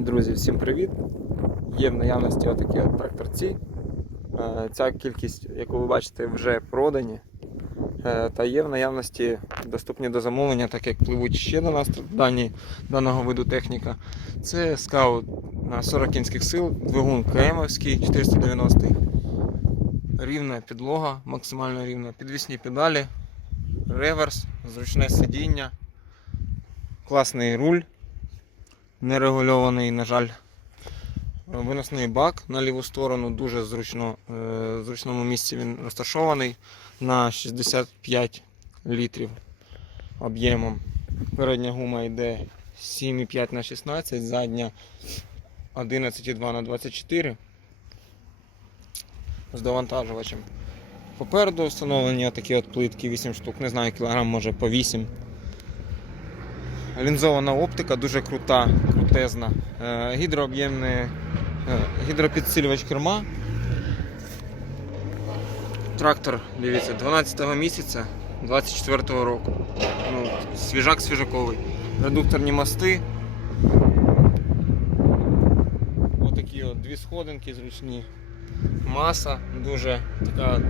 Друзі, всім привіт! Є в наявності отакі от тракторці. Е, Ця кількість, яку ви бачите, вже продані. Е, Та є в наявності доступні до замовлення, так як пливуть ще до нас дані даного виду техніка. Це скаут на 40 кінських сил, двигун КМовський 490. Рівна підлога, максимально рівна, підвісні педалі, реверс, зручне сидіння, класний руль нерегульований, на жаль. Виносний бак на ліву сторону, дуже зручно, е, в зручному місці він розташований на 65 літрів об'ємом. Передня гума йде 7,5 на 16, задня 11,2 на 24 з довантажувачем. Попереду встановлені такі от плитки 8 штук, не знаю, кілограм може по 8. Лінзована оптика дуже крута, крутезна. Е, Гідрооб'ємний е, гідропідсилювач керма. Трактор, дивіться, 12 місяця 24 року. Ну, свіжак свіжаковий. Редукторні мости. Отакі от дві сходинки зручні. Маса дуже така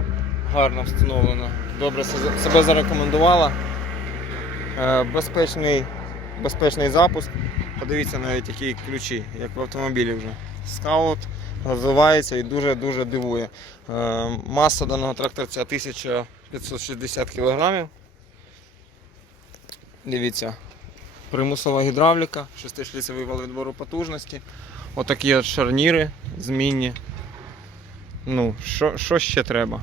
гарно встановлена. Добре себе зарекомендувала. Е, Безпечний безпечний запуск. Подивіться навіть які ключі, як в автомобілі вже. Скаут розвивається і дуже-дуже дивує. Е, Маса даного тракторця 1560 кг. Дивіться, примусова гідравліка, шестишліцевий вал відбору потужності. Отакі от шарніри змінні. Ну, що, що ще треба?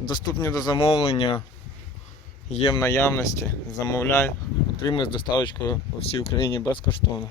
Доступні до замовлення, є в наявності. Замовляй, отримуй з доставочкою по всій Україні безкоштовно.